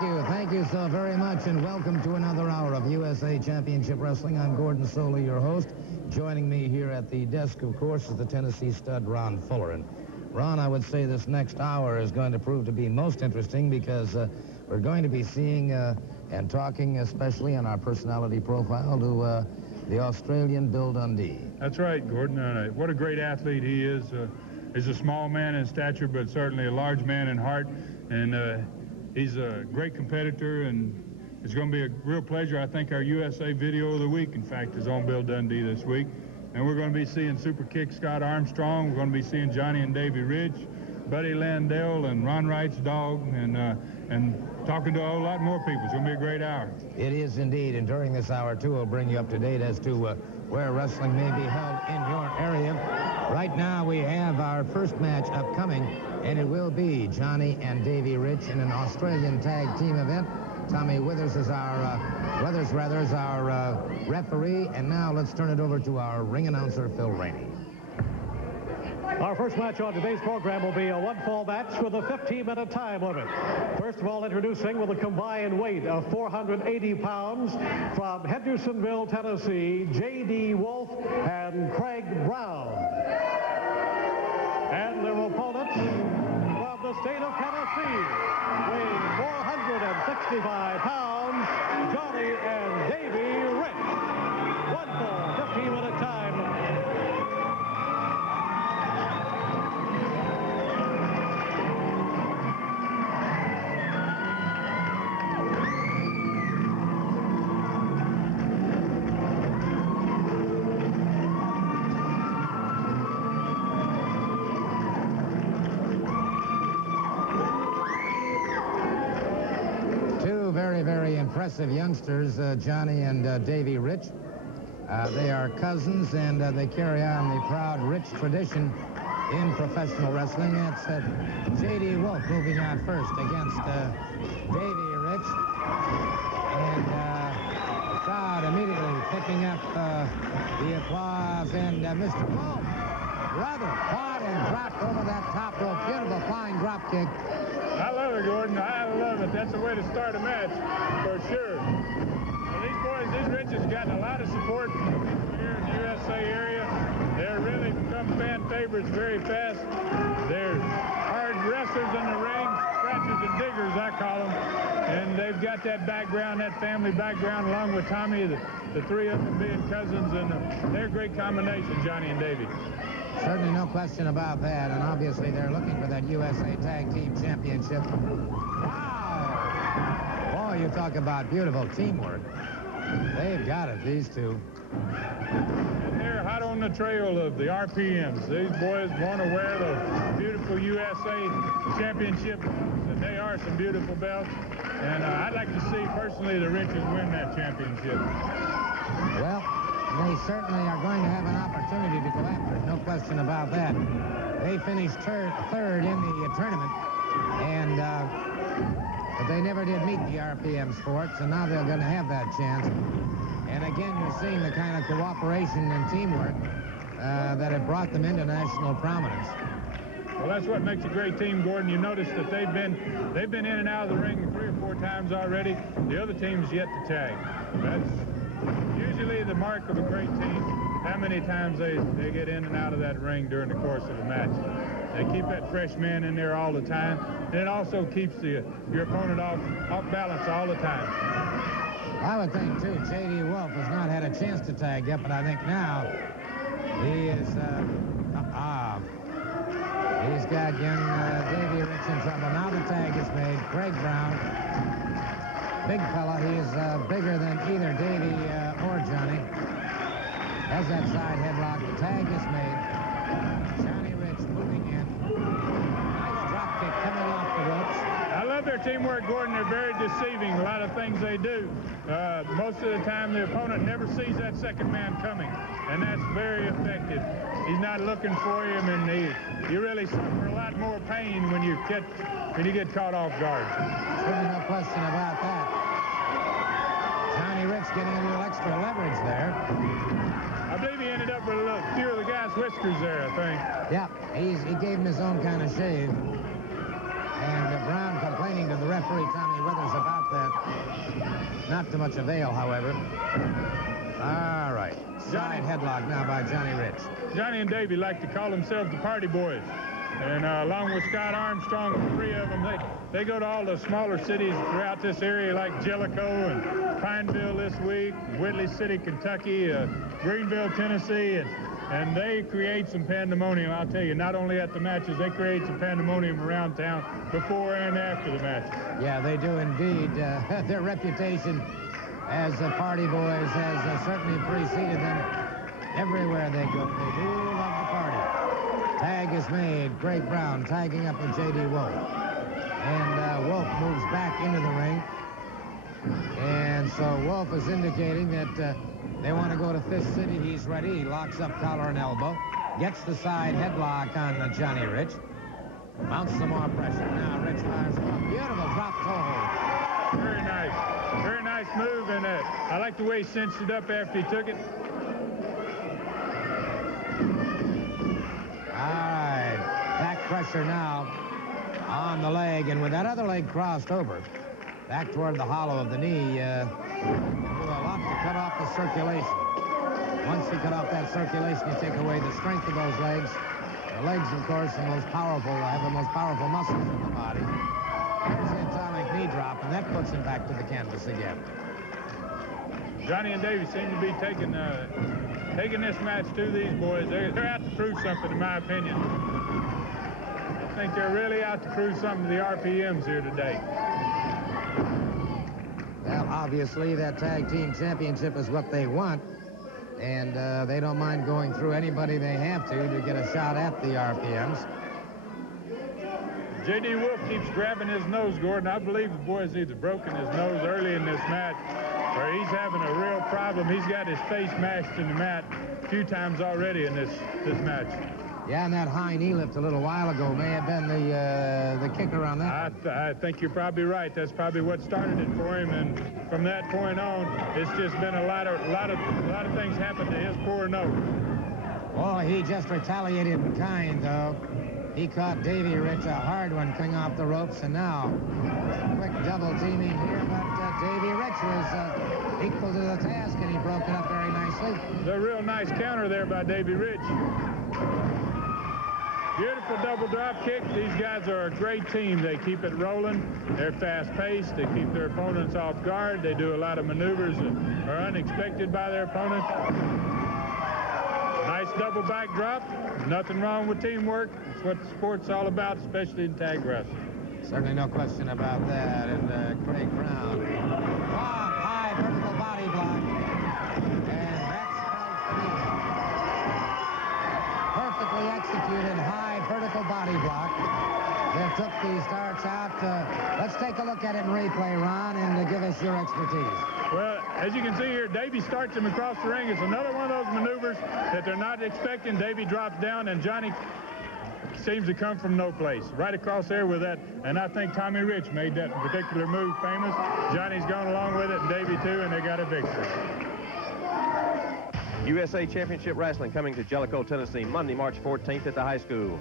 Thank you so very much, and welcome to another hour of USA Championship Wrestling. I'm Gordon Soley, your host. Joining me here at the desk, of course, is the Tennessee stud, Ron Fuller. And Ron, I would say this next hour is going to prove to be most interesting because we're going to be seeing and talking, especially on our personality profile, to the Australian Bill Dundee. That's right, Gordon. What a great athlete he is. He's a small man in stature, but certainly a large man in heart. And he's a great competitor, and it's going to be a real pleasure. I think our USA Video of the Week, in fact, is on Bill Dundee this week. And we're going to be seeing Super Kick Scott Armstrong. We're going to be seeing Johnny and Davey Rich, Buddy Landell, and Ron Wright's dog, and talking to a whole lot more people. It's going to be a great hour. It is indeed, and during this hour, too, we'll bring you up to date as to where wrestling may be held in your area. Right now, we have our first match upcoming, and it will be Johnny and Davey Rich in an Australian tag team event. Tommy Withers is our referee, and now let's turn it over to our ring announcer, Phil Rainey. Our first match on today's program will be a one-fall match with a 15-minute time limit. First of all, introducing with a combined weight of 480 pounds from Hendersonville, Tennessee, J.D. Wolf and Craig Brown. And their opponents from the state of Tennessee, weighing 465 pounds, Johnny and Davey Rich. One fall, 15-minute time limit. Very impressive youngsters, Johnny and Davey Rich. They are cousins, and they carry on the proud Rich tradition in professional wrestling. It's J.D. Wolf moving out first against Davey Rich. And the crowd immediately picking up the applause. And Mr. Wolf, rather caught and dropped over that top rope. Beautiful flying drop kick. I love it, Gordon. I love it. That's the way to start a match, for sure. Well, these boys, these Rich has gotten a lot of support from people here in the USA area. They're really become fan favorites very fast. They're hard wrestlers in the ring, scratchers and diggers, I call them. And they've got that background, that family background, along with Tommy, the three of them being cousins, and they're a great combination, Johnny and Davey. Certainly no question about that, and obviously they're looking for that USA Tag Team Championship. Wow! Boy, you talk about beautiful teamwork. They've got it, these two. And they're hot on the trail of the RPMs. These boys want to wear the beautiful USA Championship, and they are some beautiful belts. And I'd like to see, personally, the Riches win that championship. Well, they certainly are going to have an opportunity to go after it, no question about that. They finished third in the tournament, and but they never did meet the RPMs for it, so now they're going to have that chance. And again, you're seeing the kind of cooperation and teamwork that have brought them into national prominence. Well, that's what makes a great team, Gordon. You notice that they've been in and out of the ring 3 or 4 times already. The other team's yet to tag. That's usually the mark of a great team, how many times they get in and out of that ring during the course of a match. They keep that fresh man in there all the time, and it also keeps your opponent off balance all the time. I would think, too, J.D. Wolf has not had a chance to tag yet, but I think now he is, he's got young Davey Rich in trouble. Now the tag is made. Craig Brown, big fella. He's bigger than either Davey or Johnny. Has that side headlock. The tag is made. Johnny Rich moving in. Nice drop kick coming off the ropes. I love their teamwork, Gordon. They're very deceiving, a lot of things they do. Most of the time, the opponent never sees that second man coming, and that's very effective. He's not looking for him, and you really suffer a lot more pain when you get caught off guard. There's no question about that. Johnny Rich getting a little extra leverage there. I believe he ended up with a few of the guy's whiskers there, I think. Yeah, he gave him his own kind of shave. And Brown complaining to the referee, Tommy Withers, about that. Not to much avail, however. All right. Side headlock now by Johnny Rich. Johnny and Davey like to call themselves the Party Boys. And along with Scott Armstrong, the three of them, they go to all the smaller cities throughout this area like Jellicoe and Pineville this week, Whitley City, Kentucky, Greenville, Tennessee, and they create some pandemonium, I'll tell you. Not only at the matches, they create some pandemonium around town before and after the matches. Yeah, they do indeed. Their reputation as the Party Boys has certainly preceded them everywhere they go. They do love the party. Tag is made. Greg Brown tagging up with J.D. Wolf. And Wolf moves back into the ring. And so Wolf is indicating that they want to go to Fist City. He's ready. He locks up collar and elbow. Gets the side headlock on Johnny Rich. Mounts some more pressure. Now Rich fires one. Beautiful drop toe hold. Very nice. Very nice move. And I like the way he cinched it up after he took it. All right, back pressure now on the leg, and with that other leg crossed over, back toward the hollow of the knee, do a lot to cut off the circulation. Once you cut off that circulation, you take away the strength of those legs. The legs, of course, have the most powerful muscles in the body. There's the atomic knee drop, and that puts him back to the canvas again. Johnny and Davey seem to be taking this match to these boys. They're out to prove something, in my opinion. I think they're really out to prove something to the RPMs here today. Well, obviously, that tag team championship is what they want, and they don't mind going through anybody they have to get a shot at the RPMs. J.D. Wolf keeps grabbing his nose, Gordon. I believe the boy's either broken his nose early in this match, or he's having a real problem. He's got his face mashed in the mat a few times already in this match. Yeah, and that high knee lift a little while ago may have been the kicker on that. I think you're probably right. That's probably what started it for him, and from that point on, it's just been a lot of things happened to his poor nose. Oh, he just retaliated in kind, though. He caught Davey Rich a hard one coming off the ropes, and now quick double teaming here, but Davey Rich was equal to the task, and he broke it up very nicely. A real nice counter there by Davey Rich. Beautiful double drop kick. These guys are a great team. They keep it rolling. They're fast-paced. They keep their opponents off guard. They do a lot of maneuvers that are unexpected by their opponents. Nice double backdrop. Nothing wrong with teamwork. It's what the sport's all about, especially in tag wrestling. Certainly no question about that. And Craig Brown. High vertical body block. And that's perfectly executed high vertical body block that took these darts out. Let's take a look at it in replay, Ron, and give us your expertise. Well, as you can see here, Davey starts him across the ring. It's another one of those maneuvers that they're not expecting. Davey drops down, and Johnny seems to come from no place. Right across there with that, and I think Tommy Rich made that particular move famous. Johnny's gone along with it, and Davey too, and they got a victory. USA Championship Wrestling coming to Jellicoe, Tennessee, Monday, March 14th at the high school.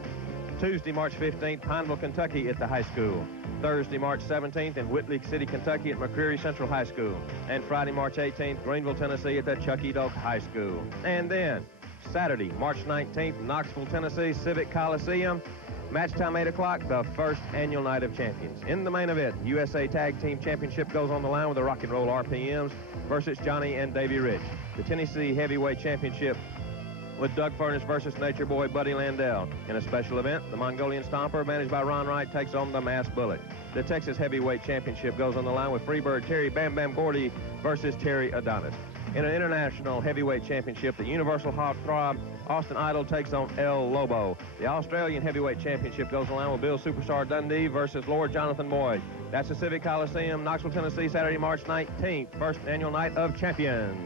Tuesday, March 15th, Pineville, Kentucky at the high school. Thursday, March 17th in Whitley City, Kentucky at McCreary Central High School. And Friday, March 18th, Greenville, Tennessee at the Chucky Doak High School. And then Saturday, March 19th, Knoxville, Tennessee, Civic Coliseum. Match time 8 o'clock, the first annual Night of Champions. In the main event, USA Tag Team Championship goes on the line with the Rock and Roll RPMs versus Johnny and Davey Rich. The Tennessee Heavyweight Championship with Doug Furnace versus Nature Boy Buddy Landell. In a special event, the Mongolian Stomper, managed by Ron Wright, takes on the Masked Bullet. The Texas Heavyweight Championship goes on the line with Freebird Terry Bam Bam Gordy versus Terry Adonis. In an international heavyweight championship, the Universal Hot Throb Austin Idol takes on El Lobo. The Australian Heavyweight Championship goes on the line with Bill Superstar Dundee versus Lord Jonathan Boyd. That's the Civic Coliseum, Knoxville, Tennessee, Saturday, March 19th, first annual Night of Champions.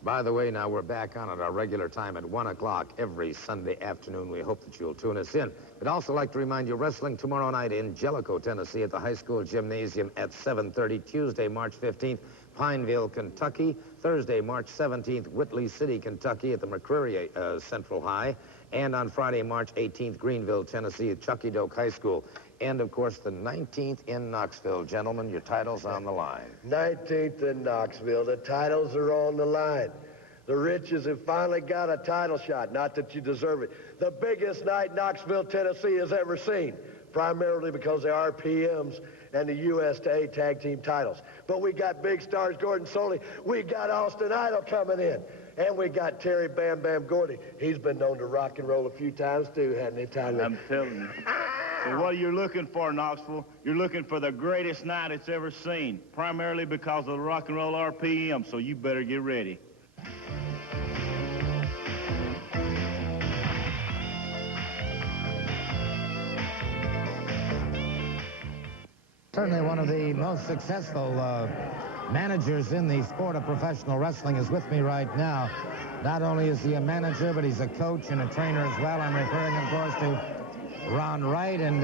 By the way, now we're back on at our regular time at 1 o'clock every Sunday afternoon. We hope that you'll tune us in. We'd also like to remind you, wrestling tomorrow night in Jellicoe, Tennessee at the high school gymnasium at 7:30. Tuesday, March 15th, Pineville, Kentucky. Thursday, March 17th, Whitley City, Kentucky at the McCreary Central High. And on Friday, March 18th, Greenville, Tennessee at Chucky Doak High School. And, of course, the 19th in Knoxville. Gentlemen, your titles on the line. 19th in Knoxville. The titles are on the line. The Riches have finally got a title shot. Not that you deserve it. The biggest night Knoxville, Tennessee has ever seen, primarily because of the RPMs and the USA Tag Team titles. But we got big stars, Gordon Soley. We got Austin Idol coming in. And we got Terry Bam Bam Gordy. He's been known to rock and roll a few times, too, hasn't he, Tyler? I'm telling you. So what you're looking for, Knoxville, you're looking for the greatest night it's ever seen, primarily because of the rock and roll RPM, so you better get ready. Certainly one of the most successful managers in the sport of professional wrestling is with me right now. Not only is he a manager, but he's a coach and a trainer as well. I'm referring, of course, to Ron Wright. And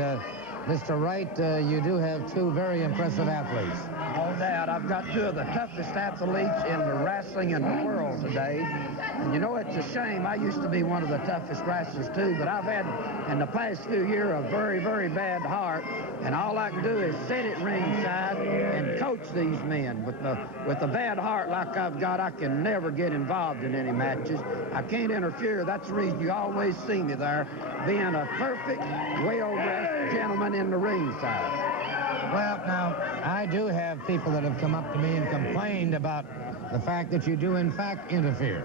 Mr. Wright, you do have two very impressive athletes. No doubt. I've got two of the toughest athletes in the wrestling in the world today. And you know, it's a shame. I used to be one of the toughest wrestlers, too, but I've had, in the past few years, a very, very bad heart. And all I can do is sit at ringside and coach these men. With a bad heart like I've got, I can never get involved in any matches. I can't interfere. That's the reason you always see me there, being a perfect, well-dressed gentleman in the ringside. Well, now, I do have people that have come up to me and complained about the fact that you do, in fact, interfere.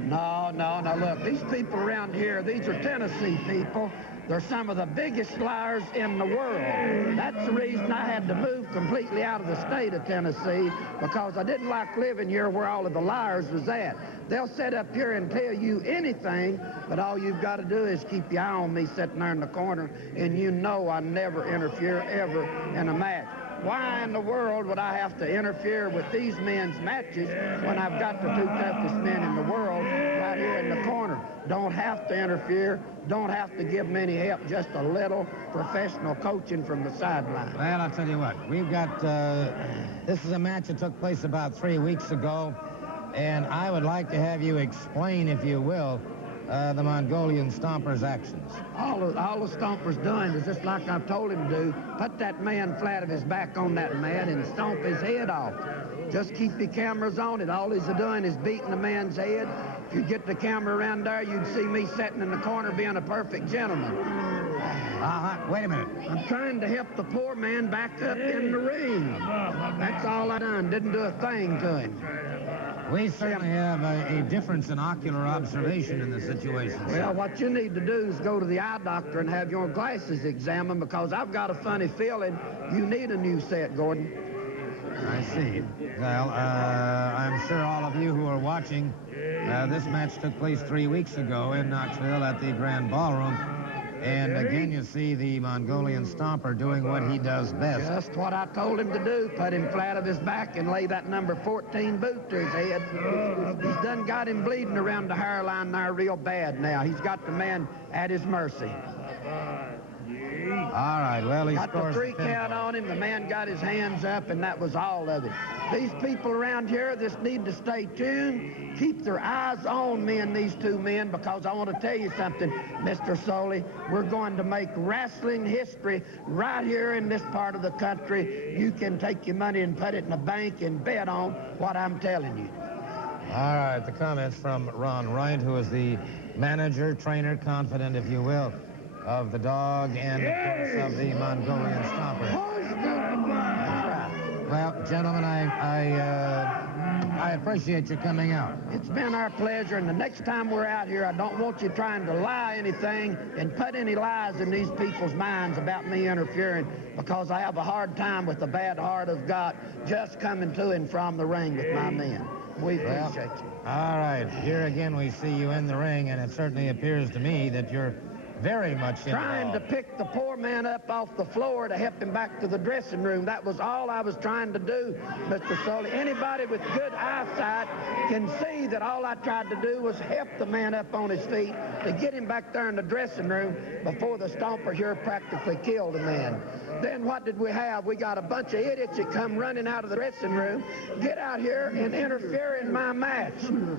No, look, these people around here, these are Tennessee people. They're some of the biggest liars in the world. That's the reason I had to move completely out of the state of Tennessee, because I didn't like living here where all of the liars was at. They'll sit up here and tell you anything, but all you've got to do is keep your eye on me sitting there in the corner, and you know I never interfere ever in a match. Why in the world would I have to interfere with these men's matches when I've got the two toughest men in the world right here in the corner? Don't have to interfere, don't have to give them any help, just a little professional coaching from the sideline. Well, I'll tell you what, we've got, this is a match that took place about 3 weeks ago, and I would like to have you explain, if you will, the Mongolian Stomper's actions. All the Stomper's doing is just like I've told him to do. Put that man flat of his back on that man and stomp his head off. Just keep the cameras on it. All he's doing is beating the man's head. If you get the camera around there, you'd see me sitting in the corner being a perfect gentleman. Wait a minute. I'm trying to help the poor man back up in the ring. That's all I done. Didn't do a thing to him. We certainly have a difference in ocular observation in the situation. Well, what you need to do is go to the eye doctor and have your glasses examined, because I've got a funny feeling you need a new set, Gordon. I see. Well, I'm sure all of you who are watching, this match took place 3 weeks ago in Knoxville at the Grand Ballroom. And again, you see the Mongolian Stomper doing what he does best. Just what I told him to do. Put him flat of his back and lay that number 14 boot to his head. He's done got him bleeding around the hairline there real bad now. He's got the man at his mercy. All right, well, he got the 3 count on him. The man got his hands up, and that was all of it. These people around here just need to stay tuned, keep their eyes on me and these two men, because I want to tell you something, Mr. Soley. We're going to make wrestling history right here in this part of the country. You can take your money and put it in a bank and bet on what I'm telling you. All right, the comments from Ron Wright, who is the manager, trainer, confidant, if you will, of the dog and, of course, of the Mongolian Stomper. That's right. Well, gentlemen, I appreciate you coming out. It's been our pleasure, and the next time we're out here, I don't want you trying to lie anything and put any lies in these people's minds about me interfering, because I have a hard time with the bad heart I've got just coming to and from the ring with my men. We appreciate you. All right, here again we see you in the ring, and it certainly appears to me that you're very much trying to involved. pick the poor man up off the floor to help him back to the dressing room. That was all I was trying to do, Mr. Sully. Anybody with good eyesight can see that all I tried to do was help the man up on his feet to get him back there in the dressing room before the stomper here practically killed the man. Then what did we have? We got a bunch of idiots that come running out of the dressing room, get out here and interfere in my match.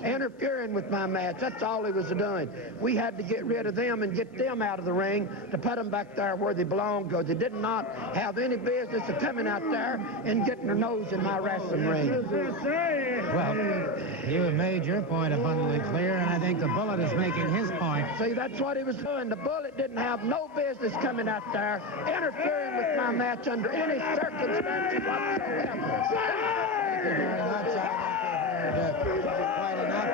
Interfering with my match. That's all he was doing. We had to get rid of them and get them out of the ring to put them back there where they belong, because they did not have any business of coming out there and getting their nose in my wrestling ring. Well, you have made your point abundantly clear, and I think the Bullet is making his point. See, that's what he was doing. The Bullet didn't have no business coming out there interfering with my match under any circumstances whatsoever. Thank you very much. I think you've heard quite enough.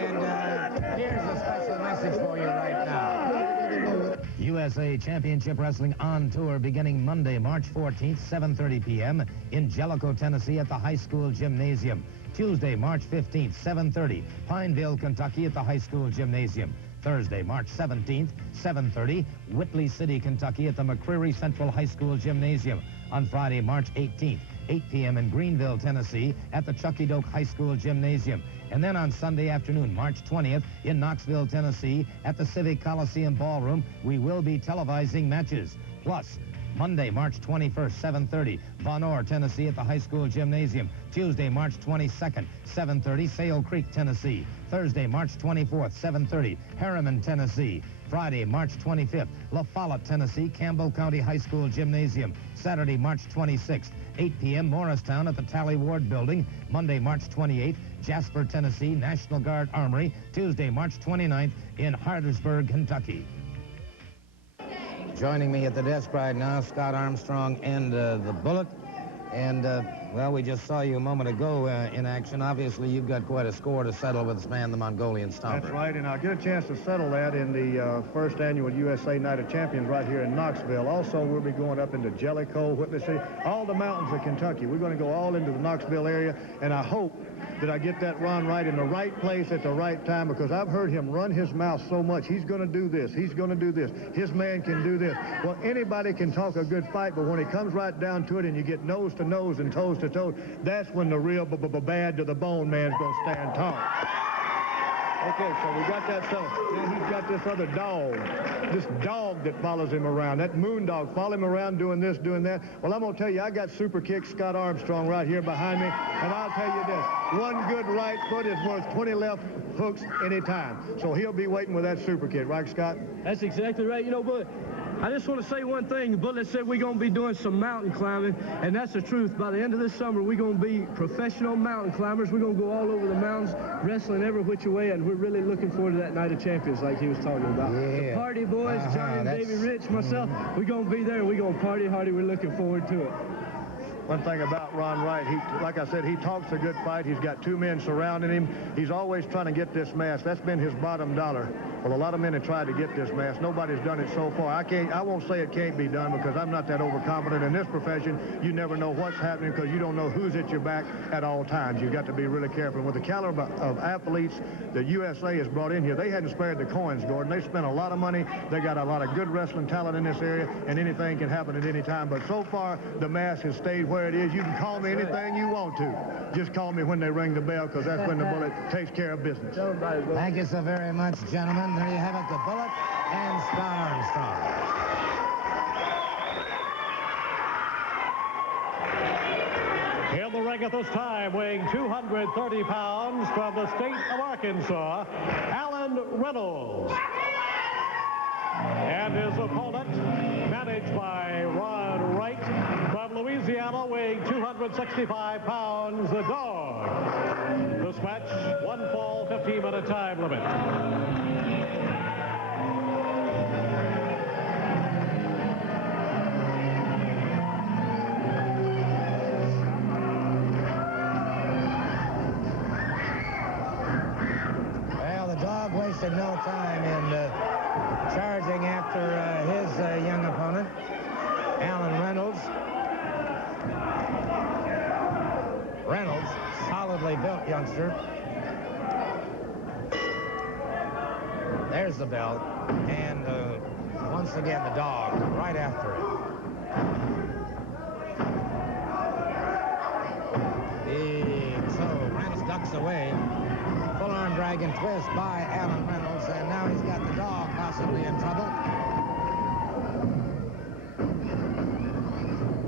And here's a special message for you right now. USA Championship Wrestling on tour beginning Monday, March 14th, 7:30 p.m. in Jellicoe, Tennessee at the high school gymnasium. Tuesday, March 15th, 7:30, Pineville, Kentucky at the high school gymnasium. Thursday, March 17th, 7:30, Whitley City, Kentucky at the McCreary Central High School Gymnasium. On Friday, March 18th, 8 p.m. in Greenville, Tennessee at the Chucky Doak High School Gymnasium. And then on Sunday afternoon, March 20th, in Knoxville, Tennessee at the Civic Coliseum Ballroom, we will be televising matches. Plus, Monday, March 21st, 7:30, Von Orr, Tennessee at the high school gymnasium. Tuesday, March 22nd, 7:30, Sale Creek, Tennessee. Thursday, March 24th, 7:30, Harriman, Tennessee. Friday, March 25th, La Follette, Tennessee, Campbell County High School Gymnasium. Saturday, March 26th, 8 p.m., Morristown at the Tally Ward Building. Monday, March 28th, Jasper, Tennessee, National Guard Armory. Tuesday, March 29th, in Hardersburg, Kentucky. Joining me at the desk right now, Scott Armstrong and the Bullet. And, well, we just saw you a moment ago in action. Obviously, you've got quite a score to settle with this man, the Mongolian Stomper. That's right, and I'll get a chance to settle that in the first annual USA Night of Champions right here in Knoxville. Also, we'll be going up into Jellicoe, Whitley City, all the mountains of Kentucky. We're going to go all into the Knoxville area, and I hope that I get that Ron Wright in the right place at the right time, because I've heard him run his mouth so much. He's going to do this. He's going to do this. His man can do this. Well, anybody can talk a good fight, but when it comes right down to it and you get nose to nose and toes to toes, that's when the real bad to the bone man's going to stand tall. Okay, so we got that stuff. Now he's got this other dog, this dog that follows him around, that moon dog, follow him around doing this, doing that. Well, I'm going to tell you, I got Super Kick Scott Armstrong right here behind me, and I'll tell you this, one good right foot is worth 20 left hooks anytime. So he'll be waiting with that Super Kick, right, Scott? That's exactly right. You know, but I just want to say one thing. The Bullet said we're going to be doing some mountain climbing, and that's the truth. By the end of this summer, we're going to be professional mountain climbers. We're going to go all over the mountains, wrestling every which way, and we're really looking forward to that Night of Champions like he was talking about. Yeah. The Party Boys, Johnny and Davey Rich, myself, we're going to be there, and we're going to party hardy. We're looking forward to it. One thing about Ron Wright, like I said, he talks a good fight. He's got two men surrounding him. He's always trying to get this mask. That's been his bottom dollar. Well, a lot of men have tried to get this mask. Nobody's done it so far. I won't say it can't be done, because I'm not that overconfident. In this profession, you never know what's happening, because you don't know who's at your back at all times. You've got to be really careful. With the caliber of athletes that USA has brought in here, they hadn't spared the coins, Gordon. They spent a lot of money. They got a lot of good wrestling talent in this area, and anything can happen at any time. But so far, the mask has stayed where it is. You can call me anything you want to. Just call me when they ring the bell, because that's when the Bullet takes care of business. Thank you so very much, gentlemen. There you have it, the Bullet and Scott Armstrong. In the ring at this time, weighing 230 pounds from the state of Arkansas, Alan Reynolds. And his opponent, managed by Ron Wright, from Louisiana, weighing 265 pounds, the Dog. This match, 1 fall, 15-minute time limit. Well, the Dog wasted no time in charging after his young opponent, Alan Reynolds. Reynolds, solidly built youngster. There's the bell. And once again, the dog right after it. So Reynolds ducks away. Full arm drag and twist by Alan Reynolds, and now he's got the dog possibly in trouble.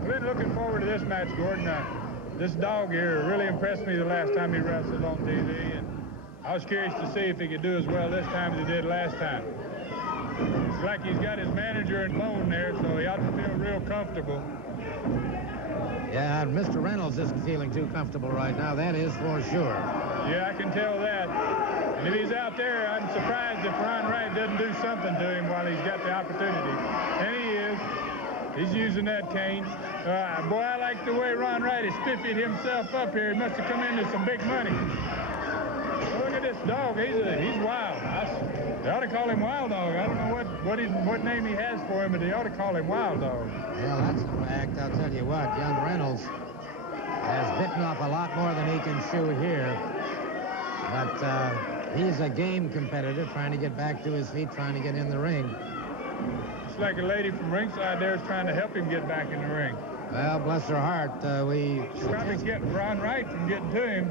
I've been looking forward to this match, Gordon. This dog here really impressed me the last time he wrestled on TV, and I was curious to see if he could do as well this time as he did last time. It's like he's got his manager and phone there, so he ought to feel real comfortable. Yeah, Mr. Reynolds isn't feeling too comfortable right now, that is for sure. Yeah, I can tell that. And if he's out there, I'm surprised if Ron Wright doesn't do something to him while he's got the opportunity. And he is. He's using that cane. Boy, I like the way Ron Wright has spiffied himself up here. He must have come into some big money. Look at this dog. He's wild. They ought to call him Wild Dog. I don't know what name he has for him, but they ought to call him Wild Dog. Well, that's a fact. I'll tell you what, young Reynolds has bitten off a lot more than he can chew here. But he's a game competitor, trying to get back to his feet, trying to get in the ring. It's like a lady from ringside there is trying to help him get back in the ring. Well, bless her heart, She's probably getting Ron Wright from getting to him.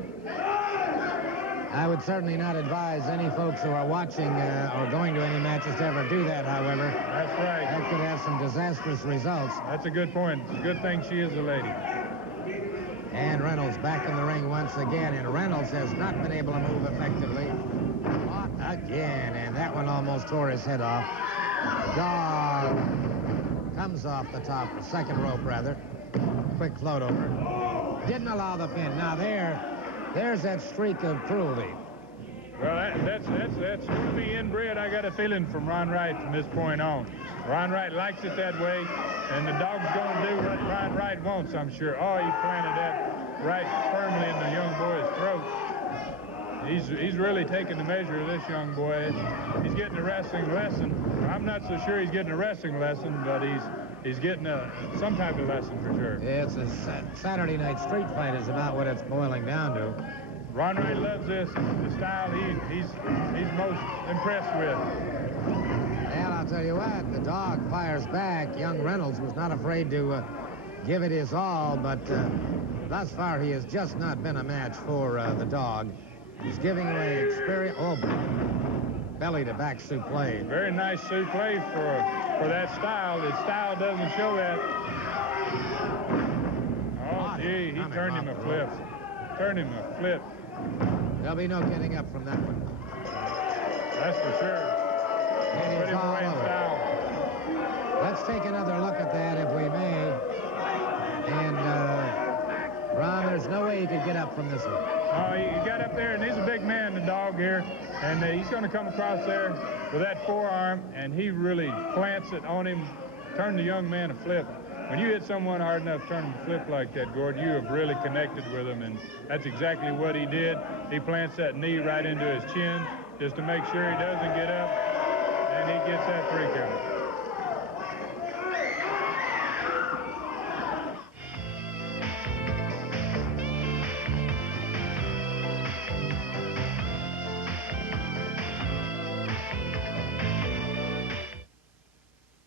I would certainly not advise any folks who are watching or going to any matches to ever do that, however. That's right. That could have some disastrous results. That's a good point. It's a good thing she is a lady. And Reynolds back in the ring once again, and Reynolds has not been able to move effectively. Caught again, and that one almost tore his head off. Dog comes off the top, the second rope, rather. Quick float over. Didn't allow the pin. Now there's that streak of cruelty. Well, that's to be inbred. I got a feeling from Ron Wright from this point on. Ron Wright likes it that way, and the dog's going to do what Ron Wright wants, I'm sure. Oh, he planted that right firmly in the young boy's throat. He's really taking the measure of this young boy. He's getting a wrestling lesson. I'm not so sure he's getting a wrestling lesson, but he's getting some type of lesson for sure. Yeah, it's a Saturday night street fight is about what it's boiling down to. Ron Wright loves this. The style he's most impressed with. Well, I'll tell you what, the dog fires back. Young Reynolds was not afraid to give it his all, but thus far he has just not been a match for the dog. He's giving away experience. Oh, belly to back suplex. Very nice suplex for that style. His style doesn't show that. Oh, gee, he turned him a flip. Turned him a flip. There'll be no getting up from that one. That's for sure. Put him away in style. Let's take another look at that, if we may. And, Ron, there's no way he could get up from this one. Oh, he got up there, and he's a big man, the dog here, and he's going to come across there with that forearm, and he really plants it on him, turned the young man a flip. When you hit someone hard enough, turn him a flip like that, Gordon, you have really connected with him, and that's exactly what he did. He plants that knee right into his chin just to make sure he doesn't get up, and he gets that 3 count.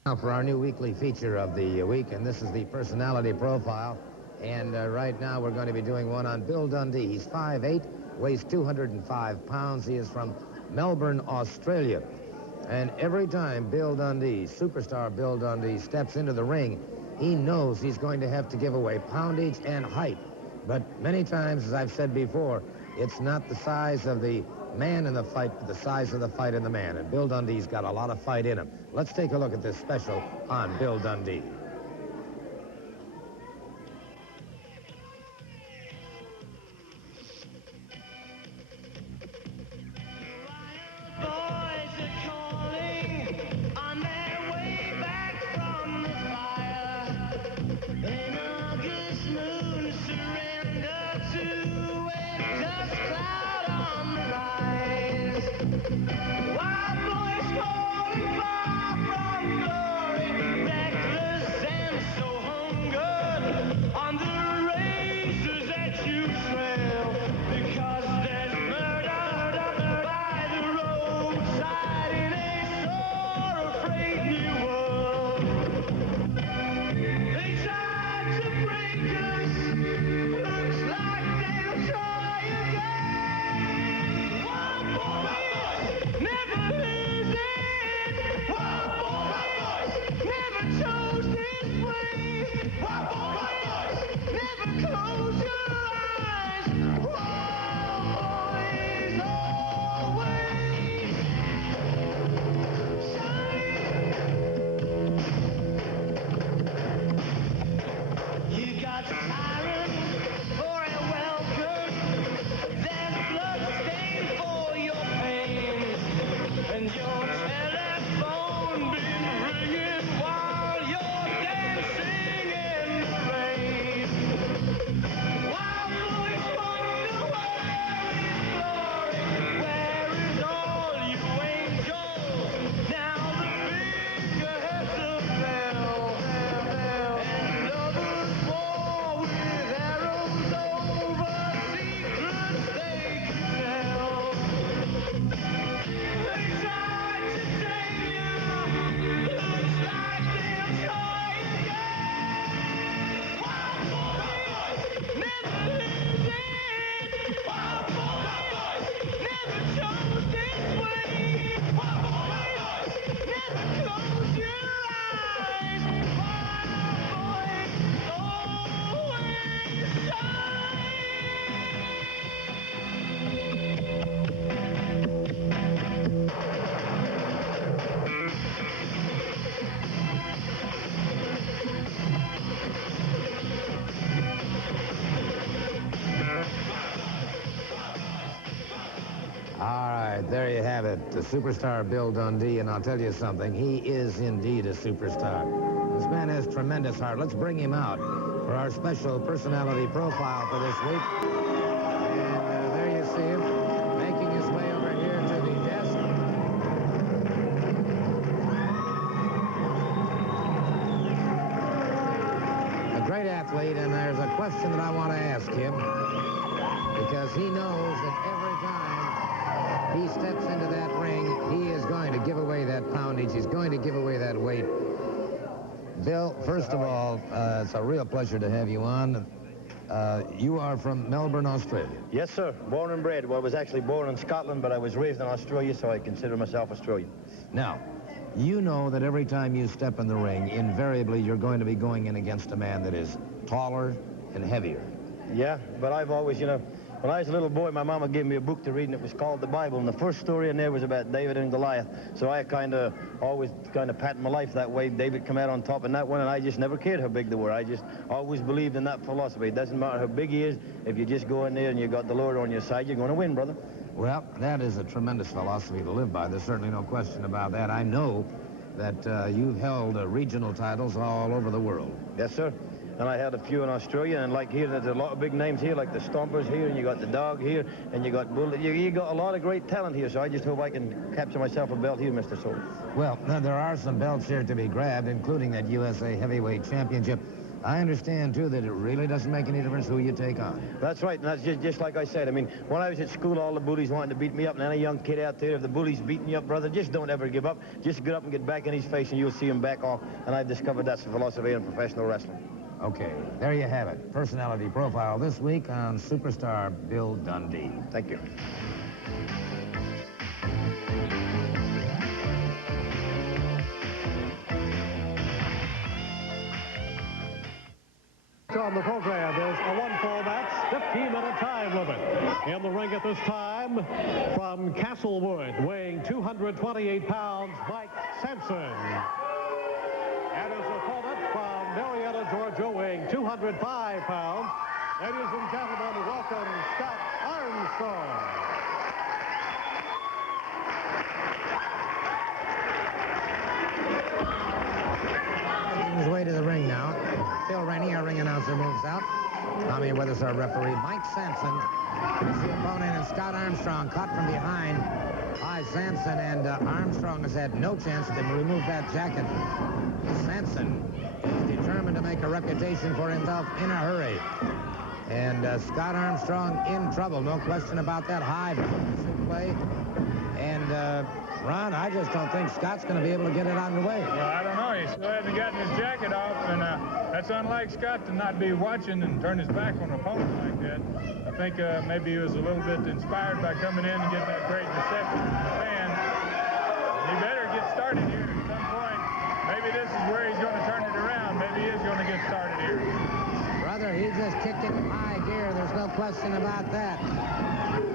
Now for our new weekly feature of the week, and this is the personality profile. And right now we're going to be doing one on Bill Dundee. He's 5'8", weighs 205 pounds. He is from Melbourne, Australia. And every time Bill Dundee, superstar Bill Dundee, steps into the ring, he knows he's going to have to give away poundage and height. But many times, as I've said before, it's not the size of the man in the fight, but the size of the fight in the man. And Bill Dundee's got a lot of fight in him. Let's take a look at this special on Bill Dundee. There you have it, the superstar Bill Dundee, and I'll tell you something, he is indeed a superstar. This man has tremendous heart. Let's bring him out for our special personality profile for this week. And there you see him, making his way over here to the desk. A great athlete, and there's a question that I want to ask him, because he knows that every time he steps into that ring, he is going to give away that poundage. He's going to give away that weight. Bill, first of all, it's a real pleasure to have you on. You are from Melbourne, Australia. Yes, sir. Born and bred. Well, I was actually born in Scotland, but I was raised in Australia, so I consider myself Australian. Now, you know that every time you step in the ring, invariably you're going to be going in against a man that is taller and heavier. Yeah, but I've always, you know, when I was a little boy, my mama gave me a book to read, and it was called the Bible. And the first story in there was about David and Goliath. So I always patterned my life that way. David come out on top in that one, and I just never cared how big they were. I just always believed in that philosophy. It doesn't matter how big he is. If you just go in there and you got the Lord on your side, you're going to win, brother. Well, that is a tremendous philosophy to live by. There's certainly no question about that. I know that you've held regional titles all over the world. Yes, sir. And I had a few in Australia, and like here, there's a lot of big names here, like the Stompers here, and you got the Dog here, and you got Bull. You got a lot of great talent here, so I just hope I can capture myself a belt here, Mr. Soul. Well, there are some belts here to be grabbed, including that USA Heavyweight Championship. I understand, too, that it really doesn't make any difference who you take on. That's right, and that's just like I said. I mean, when I was at school, all the bullies wanted to beat me up, and any young kid out there, if the bully's beating you up, brother, just don't ever give up. Just get up and get back in his face, and you'll see him back off. And I've discovered that's the philosophy in professional wrestling. Okay, there you have it. Personality profile this week on superstar Bill Dundee. Thank you. On the program is a one-fall match, 15-minute time limit. In the ring at this time, from Castlewood, weighing 228 pounds, Mike Sampson. And his opponent from Marietta, Georgia, weighing 205 pounds. Ladies and gentlemen, welcome Scott Armstrong. His way to the ring now. Phil Rainey, our ring announcer, moves out. Tommy Withers, our referee. Mike Sampson is the opponent, and Scott Armstrong caught from behind by Sampson, and Armstrong has had no chance to remove that jacket. Sampson is determined to make a reputation for himself in a hurry. And Scott Armstrong in trouble, no question about that. High play. And Ron, I just don't think Scott's going to be able to get it on the way. Well, I don't know. He still hasn't gotten his jacket off, and that's unlike Scott to not be watching and turn his back on an opponent like that. I think maybe he was a little bit inspired by coming in and getting that great reception from the fans. He better get started here at some point. Maybe this is where he's going to turn it around. Maybe he is going to get started here. Brother, he just kicked it in high gear. There's no question about that.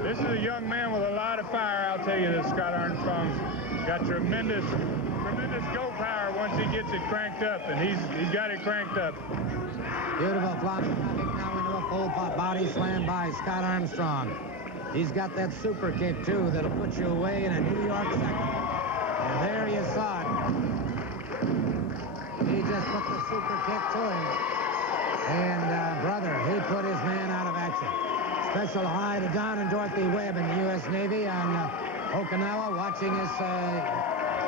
This is a young man with a lot of fire, I'll tell you this. Scott Armstrong's got tremendous go power once he gets it cranked up, and he's got it cranked up. Beautiful flopping kick now into a full body slam by Scott Armstrong. He's got that super kick, too, that'll put you away in a New York second. And there you saw it. He just put the super kick to him. And, brother, he put his man out of action. Special hi to Don and Dorothy Webb in the U.S. Navy on Okinawa watching us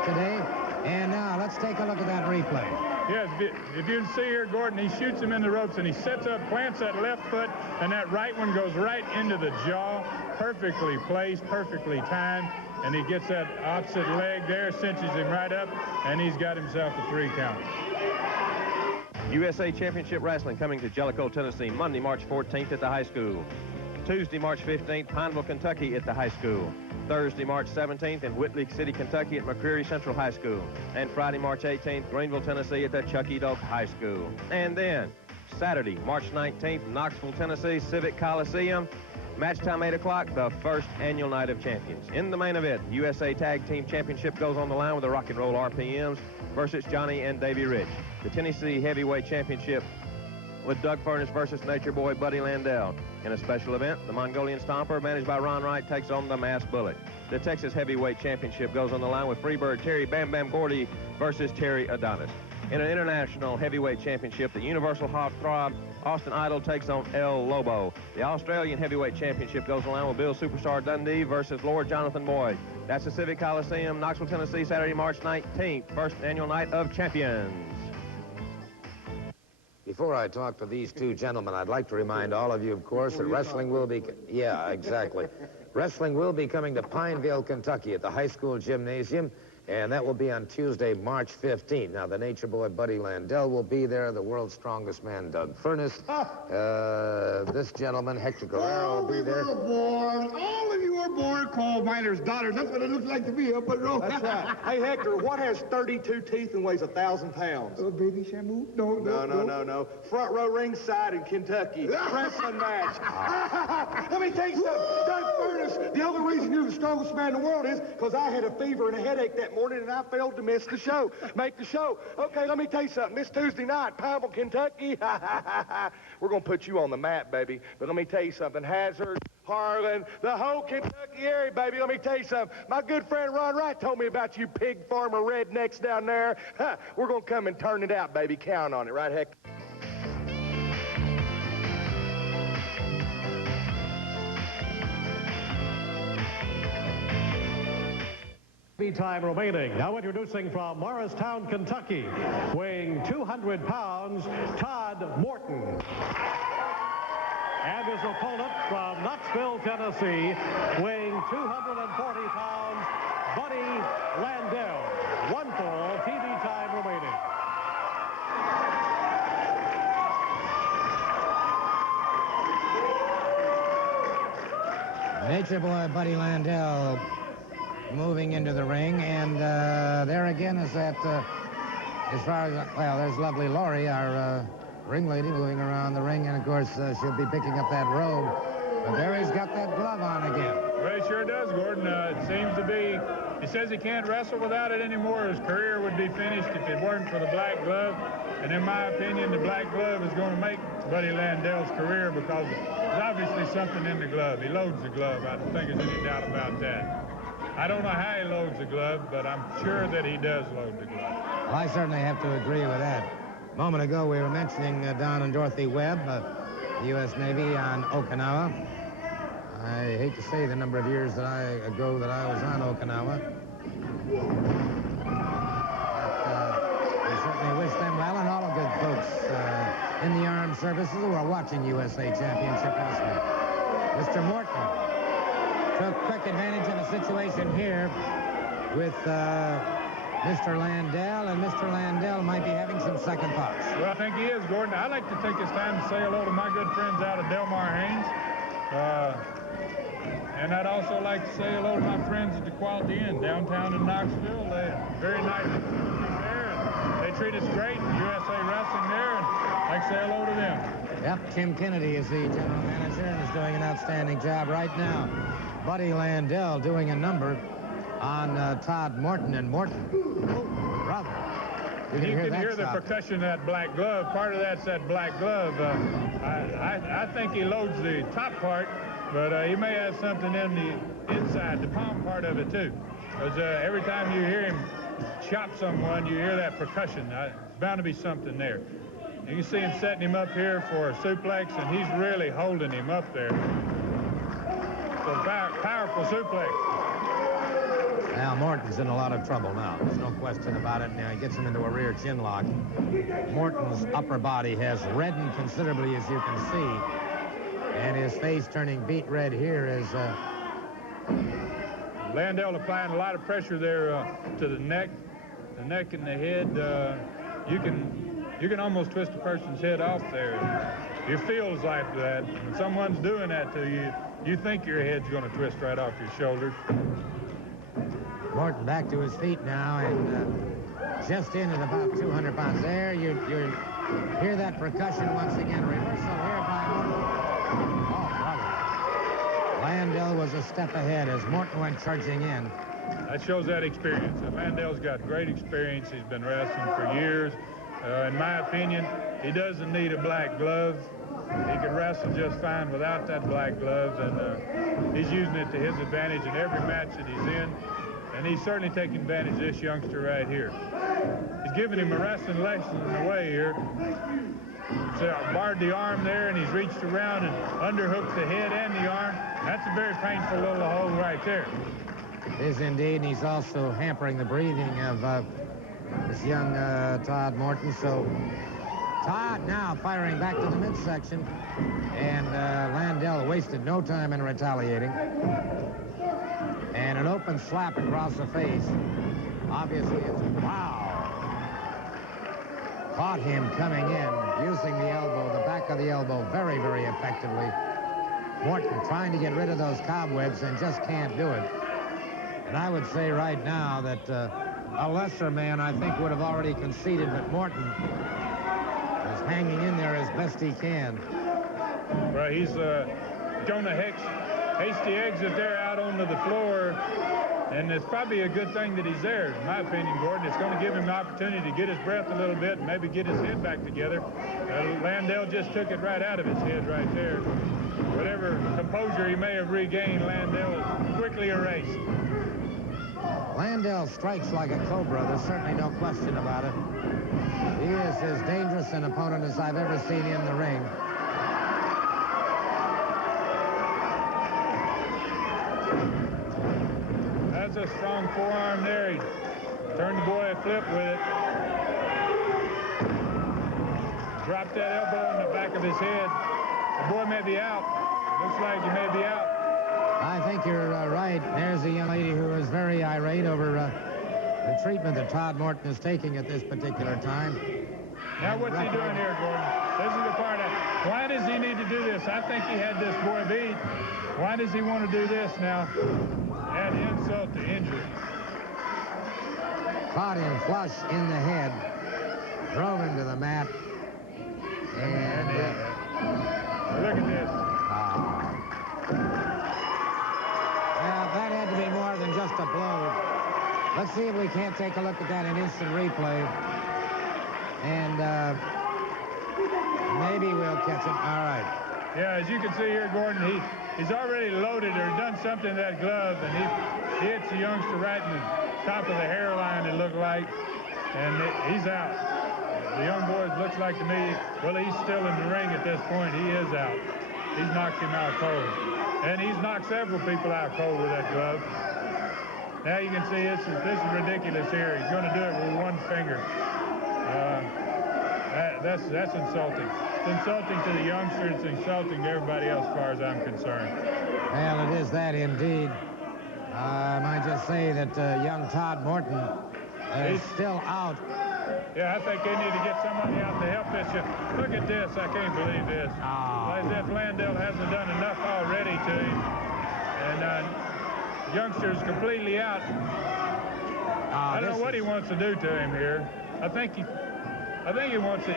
today. And now let's take a look at that replay. Yes, if you can see here, Gordon, he shoots him in the ropes, and he sets up, plants that left foot, and that right one goes right into the jaw. Perfectly placed, perfectly timed, and he gets that opposite leg there, cinches him right up, and he's got himself a 3 count. USA Championship Wrestling coming to Jellicoe, Tennessee, Monday, March 14th at the high school. Tuesday, March 15th, Pineville, Kentucky at the high school. Thursday, March 17th in Whitley City, Kentucky at McCreary Central High School. And Friday, March 18th, Greenville, Tennessee at the Chucky Doak High School. And then Saturday, March 19th, Knoxville, Tennessee, Civic Coliseum. Match time 8 o'clock, the first annual Night of Champions. In the main event, USA Tag Team Championship goes on the line with the Rock and Roll RPMs versus Johnny and Davey Rich. The Tennessee Heavyweight Championship with Doug Furnace versus Nature Boy Buddy Landell. In a special event, the Mongolian Stomper, managed by Ron Wright, takes on the Mass Bullet. The Texas Heavyweight Championship goes on the line with Freebird Terry Bam Bam Gordy versus Terry Adonis. In an international heavyweight championship, the Universal Hot Throb Austin Idol takes on El Lobo. The Australian Heavyweight Championship goes on the line with Bill Superstar Dundee versus Lord Jonathan Boyd. That's the Civic Coliseum, Knoxville, Tennessee, Saturday, March 19th, first annual Night of Champions. Before I talk to these two gentlemen, I'd like to remind all of you, of course, that wrestling will be... Yeah, exactly. Wrestling will be coming to Pineville, Kentucky at the high school gymnasium, and that will be on Tuesday, March 15th. Now, the Nature Boy Buddy Landell will be there, the world's strongest man, Doug Furnace. This gentleman, Hector Guerrero, will be there. All of you were born coal miners' daughters. That's what it looks like to be up at road. That's right. Hey, Hector, what has 32 teeth and weighs 1,000 pounds? Baby Shamu? No. Front row ringside in Kentucky. Wrestling match. Let me tell you something. Doug Furnace, the only reason you're the strongest man in the world is because I had a fever and a headache that morning and I failed to miss the show. Make the show. Okay, let me tell you something. This Tuesday night, Pineville, Kentucky, we're going to put you on the map, baby. But let me tell you something. Hazard, Harlan, the whole Kentucky area, baby. Let me tell you something. My good friend Ron Wright told me about you pig farmer rednecks down there. We're going to come and turn it out, baby. Count on it, right, Hector? Time remaining. Now introducing from Morristown, Kentucky, weighing 200 pounds, Todd Morton. And his opponent from Knoxville, Tennessee, weighing 240 pounds, Buddy Landell. One full TV time remaining. Nature Boy Buddy Landell moving into the ring, and there again is that, as far as, well, there's lovely Laurie, our ring lady, moving around the ring, and of course she'll be picking up that robe. But there he's got that glove on again. Well, he sure does, Gordon. It seems to be, he says he can't wrestle without it anymore. His career would be finished if it weren't for the black glove. And in my opinion, the black glove is going to make Buddy Landell's career because there's obviously something in the glove. He loads the glove. I don't think there's any doubt about that. I don't know how he loads the glove, but I'm sure that he does load the glove. Well, I certainly have to agree with that. A moment ago, we were mentioning Don and Dorothy Webb, the U.S. Navy on Okinawa. I hate to say the number of years ago that I was on Okinawa. But we certainly wish them well and all the good folks in the armed services who are watching USA Championship Wrestling. Mr. Morton took quick advantage of a situation here with Mr. Landell, and Mr. Landell might be having some second thoughts. Well, I think he is, Gordon. I'd like to take this time to say hello to my good friends out of Delmar Haynes. And I'd also like to say hello to my friends at the Quality Inn downtown in Knoxville. They're very nice there, and they treat us great. USA Wrestling there, and I'd like to say hello to them. Yep, Tim Kennedy is the general manager and is doing an outstanding job right now. Buddy Landell doing a number on Todd Morton, and Morton, oh, brother, You can hear the percussion of that black glove. Part of that's that black glove. I think he loads the top part, but he may have something in the inside, the palm part of it too. Because every time you hear him chop someone, you hear that percussion. There's bound to be something there. You can see him setting him up here for a suplex, and he's really holding him up there. So powerful suplex. Now, Morton's in a lot of trouble now. There's no question about it. Now, he gets him into a rear chin lock. Morton's upper body has reddened considerably, as you can see. And his face turning beet red here is... Landell applying a lot of pressure there to the neck and the head. You can almost twist a person's head off there. It feels like that. When someone's doing that to you, you think your head's going to twist right off your shoulders. Morton back to his feet now, and just in at about 200 pounds. There, you hear that percussion once again. Reversal here by Morton. Oh, brother. Landell was a step ahead as Morton went charging in. That shows that experience. Landell's got great experience. He's been wrestling for years. In my opinion, he doesn't need a black glove. He could wrestle just fine without that black glove, and he's using it to his advantage in every match that he's in. And he's certainly taking advantage of this youngster right here. He's giving him a wrestling lesson in the way here. So barred the arm there, and he's reached around and underhooked the head and the arm. That's a very painful little hold right there. It is indeed, and he's also hampering the breathing of this young Todd Morton. So Todd now firing back to the midsection, and Landell wasted no time in retaliating. And an open slap across the face. Obviously, it's wow. Caught him coming in, using the elbow, the back of the elbow, very, very effectively. Morton trying to get rid of those cobwebs and just can't do it. And I would say right now that a lesser man, I think, would have already conceded, but Morton is hanging in there as best he can. Right, he's Jonah Hex. Hasty exit there out onto the floor, and it's probably a good thing that he's there, in my opinion, Gordon. It's going to give him the opportunity to get his breath a little bit and maybe get his head back together. Landell just took it right out of his head right there. Whatever composure he may have regained, Landell quickly erased. Landell strikes like a cobra. There's certainly no question about it. He is as dangerous an opponent as I've ever seen in the ring. That's a strong forearm there. He turned the boy a flip with it. Dropped that elbow on the back of his head. The boy may be out. Looks like he may be out. I think you're right. There's a young lady who is very irate over the treatment that Todd Morton is taking at this particular time. Now what's he doing here, Gordon? This is the part of, why does he need to do this? I think he had this boy beat. Why does he want to do this now? Add insult to injury. Caught him flush in the head. Drove him to the mat. And look at this. Well, that had to be more than just a blow. Let's see if we can't take a look at that in instant replay. And maybe we'll catch it. All right. Yeah, as you can see here, Gordon, he's already loaded or done something to that glove, and he hits the youngster right in the top of the hairline, it looked like, and he's out. The young boy looks like to me, well, he's still in the ring at this point. He is out. He's knocked him out cold. And he's knocked several people out cold with that glove. Now you can see this is ridiculous here. He's going to do it with one finger. That's insulting. It's insulting to the youngster. It's insulting to everybody else as far as I'm concerned. Well, it is that indeed. I might just say that young Todd Morton is still out. Yeah, I think they need to get somebody out to help this. Look at this. I can't believe this. As if Landell hasn't done enough already to him. And youngster's completely out. I don't know what he wants to do to him here. I think he wants to.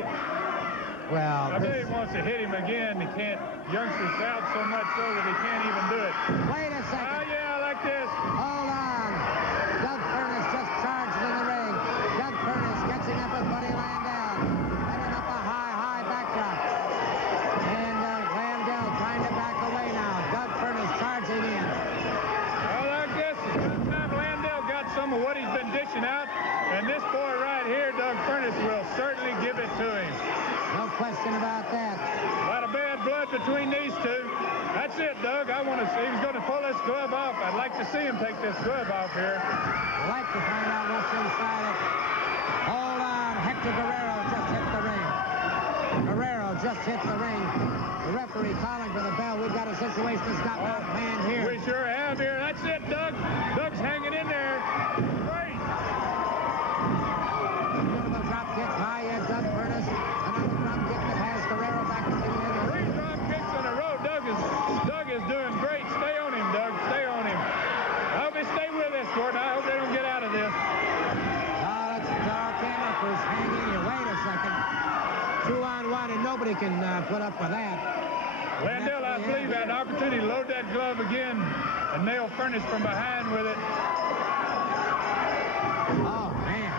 Well, I bet he wants to hit him again. He can't. Youngster's out so much so that he can't even do it. Wait a second. Oh, yeah, like this. Hold on. Doug Furnace just charged in the ring. Doug Furnace gets him up with between these two. That's it, Doug. I want to see. He's going to pull this glove off. I'd like to see him take this glove off here. I'd like to find out what's inside it. Hold on. Hector Guerrero just hit the ring. Guerrero just hit the ring. The referee calling for the bell. We've got a situation that's got out of hand here. We sure have here. That's it, Doug. Doug's hanging in there. Great. Beautiful drop kick by Doug Furnace. Another drop kick that has Guerrero back to the end. 3 drop kicks in a row. Doug is doing great. Stay on him, Doug. Stay on him. I hope he stay with us, Gordon. I hope they don't get out of this. Oh, that's Dark Emperor's hanging here. Wait a second. 2-on-1, and nobody can put up with that. Landell, I believe, had an opportunity to load that glove again and nail Furnace from behind with it. Oh, man.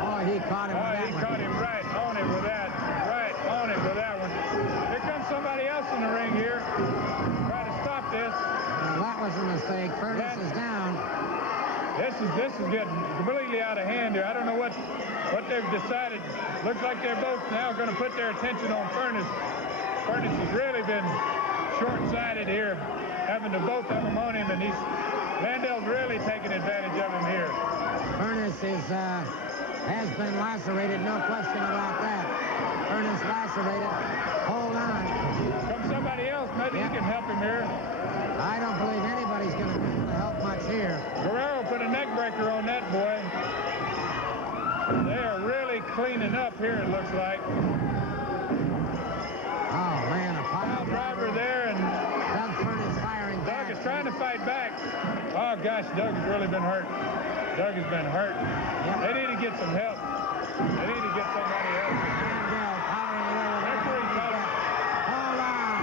Oh, he caught him with that He one. caught him right on it with that. Right on it with that one. Here comes somebody else in the ring here. Try to stop this. That was a mistake. Furnace is down. This is getting completely out of hand here. I don't know what they've decided. Looks like they're both now going to put their attention on Furnace. Furnace has really been short-sighted here, having the both of them on him, and Landell's really taking advantage of him here. Furnace has been lacerated, no question about that. Furnace lacerated. Hold on. Come somebody else. Maybe he can help him here. I don't believe anybody's going to be able to help much here. Guerrero put a neck breaker on that boy. They are really cleaning up here, it looks like. Oh, man, a pile driver there, and Doug Furnace firing back. Doug is trying to fight back. Oh, gosh, Doug has really been hurt. Doug has been hurt. Yep. They need to get some help. They need to get somebody else. Mandel powering away with Referee called. Hold on.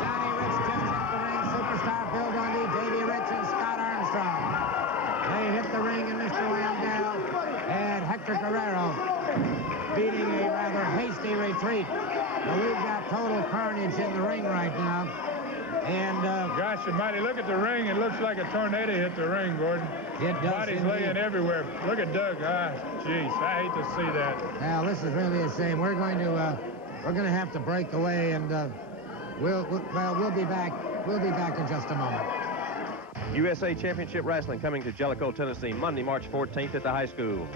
Johnny Rich just hit the ring. Superstar Bill Dundee, Davey Rich, and Scott Armstrong. They hit the ring, and Mr. Landell and Hector Guerrero beating a rather hasty retreat. But we've got total carnage in the ring right now. And gosh almighty, look at the ring. It looks like a tornado hit the ring, Gordon. It does. Bodies indeed. laying everywhere. Look at Doug. Ah, jeez, I hate to see that. Now, this is really a shame. We're going to have to break away, and we'll be back. We'll be back in just a moment. USA Championship Wrestling coming to Jellicoe, Tennessee, Monday, March 14th at the high school.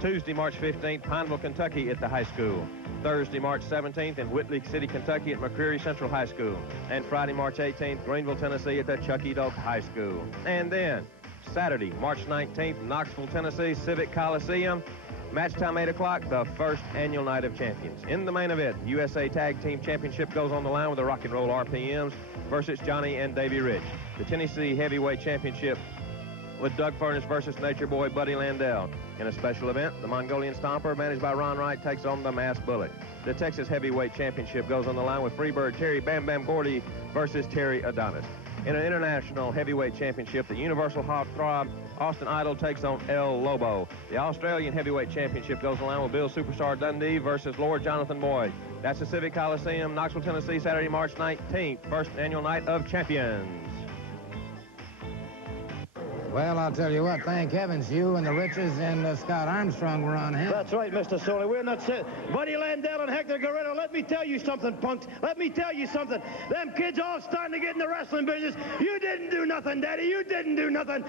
Tuesday, March 15th, Pineville, Kentucky at the high school. Thursday, March 17th in Whitley City, Kentucky at McCreary Central High School. And Friday, March 18th, Greenville, Tennessee at the Chucky Doak High School. And then Saturday, March 19th, Knoxville, Tennessee, Civic Coliseum. Match time 8 o'clock, the first annual Night of Champions. In the main event, USA Tag Team Championship goes on the line with the Rock and Roll RPMs versus Johnny and Davey Rich. The Tennessee Heavyweight Championship with Doug Furnace versus Nature Boy Buddy Landell. In a special event, the Mongolian Stomper, managed by Ron Wright, takes on the Mass Bullet. The Texas Heavyweight Championship goes on the line with Freebird Terry Bam Bam Gordy versus Terry Adonis. In an international heavyweight championship, the Universal Hawk Throb, Austin Idol takes on El Lobo. The Australian Heavyweight Championship goes on the line with Bill Superstar Dundee versus Lord Jonathan Boyd. That's the Civic Coliseum, Knoxville, Tennessee, Saturday, March 19th, first annual Night of Champions. Well, I'll tell you what, thank heavens you and the Riches and Scott Armstrong were on hand. That's right, Mr. Soley. We're not saying... Buddy Landell and Hector Guerrero, let me tell you something, punks. Let me tell you something. Them kids all starting to get in the wrestling business. You didn't do nothing, Daddy. You didn't do nothing.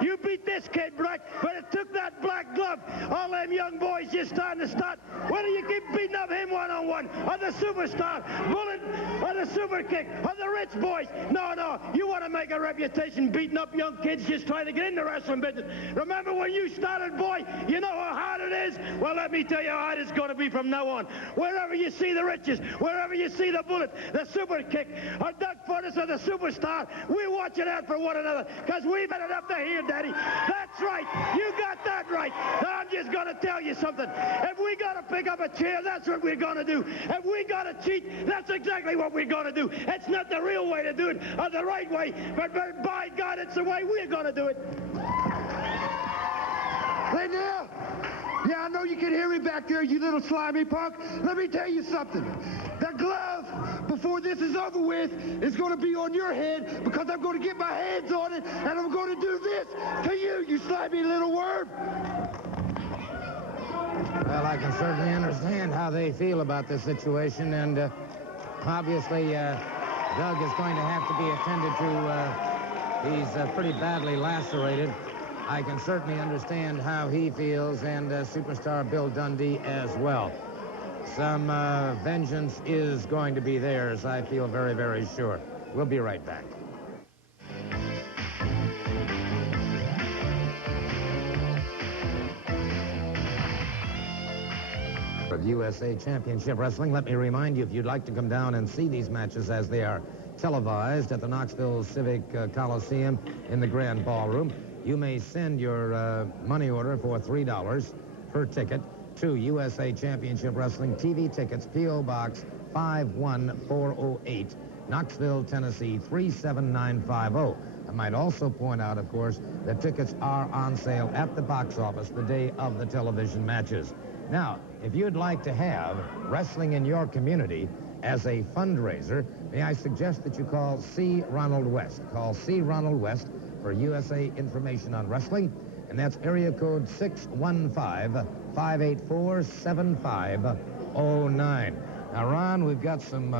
You beat this kid, Black, but it took that black glove. All them young boys just starting to start. Why do you keep beating up him one-on-one? Or the Superstar, Bullet, or the Super Kick, or the Rich Boys? No, no. You want to make a reputation beating up young kids just trying to get in the wrestling business. Remember when you started, boy? You know how hard it is? Well, let me tell you how hard it's going to be from now on. Wherever you see the Riches, wherever you see the Bullet, the Super Kick, or Doug Furnace or the Superstar, we're watching out for one another, because we've had it up to here, Daddy. That's right. You got that right. Now, I'm just going to tell you something. If we got to pick up a chair, that's what we're going to do. If we got to cheat, that's exactly what we're going to do. It's not the real way to do it, or the right way, but by God, it's the way we're going to do it. Landell! Yeah, I know you can hear me back there, you little slimy punk. Let me tell you something. That glove, before this is over with, is going to be on your head, because I'm going to get my hands on it, and I'm going to do this to you, you slimy little worm. Well, I can certainly understand how they feel about this situation, and Obviously, Doug is going to have to be attended to. He's pretty badly lacerated. I can certainly understand how he feels, and superstar Bill Dundee as well. Some vengeance is going to be theirs, I feel very, very sure. We'll be right back. Of USA Championship Wrestling, let me remind you, if you'd like to come down and see these matches as they are televised at the Knoxville Civic Coliseum in the Grand Ballroom, you may send your money order for $3 per ticket to USA Championship Wrestling TV tickets, P.O. Box 51408, Knoxville, Tennessee 37950. I might also point out, of course, that tickets are on sale at the box office the day of the television matches. Now, if you'd like to have wrestling in your community as a fundraiser, may I suggest that you call C. Ronald West. Call C. Ronald West for USA Information on Wrestling, and that's area code 615-584-7509. Now, Ron, we've got some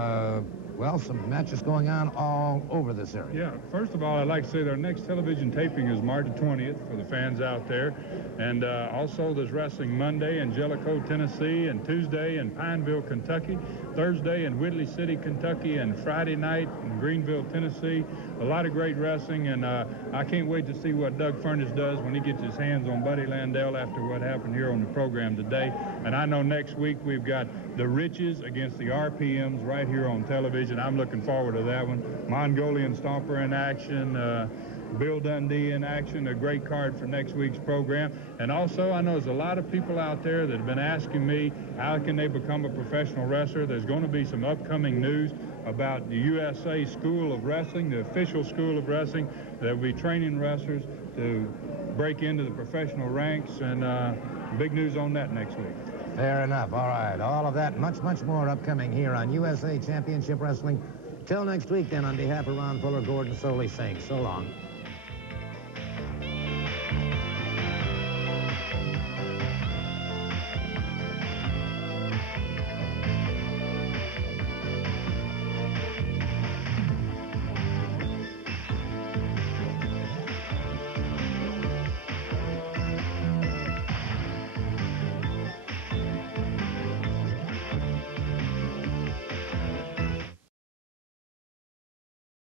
matches going on all over this area. Yeah, first of all, I'd like to say their next television taping is March 20th for the fans out there. And also there's wrestling Monday in Jellicoe, Tennessee, and Tuesday in Pineville, Kentucky, Thursday in Whitley City, Kentucky, and Friday night in Greenville, Tennessee. A lot of great wrestling, and I can't wait to see what Doug Furnace does when he gets his hands on Buddy Landell after what happened here on the program today. And I know next week we've got the Riches against the RPMs right here on television. I'm looking forward to that one. Mongolian Stomper in action, Bill Dundee in action, a great card for next week's program. And also, I know there's a lot of people out there that have been asking me, how can they become a professional wrestler? There's going to be some upcoming news about the USA School of Wrestling, the official School of Wrestling, that will be training wrestlers to break into the professional ranks, and big news on that next week. Fair enough. All right. All of that, much, much more upcoming here on USA Championship Wrestling. Till next week, then, on behalf of Ron Fuller, Gordon Soley saying so long.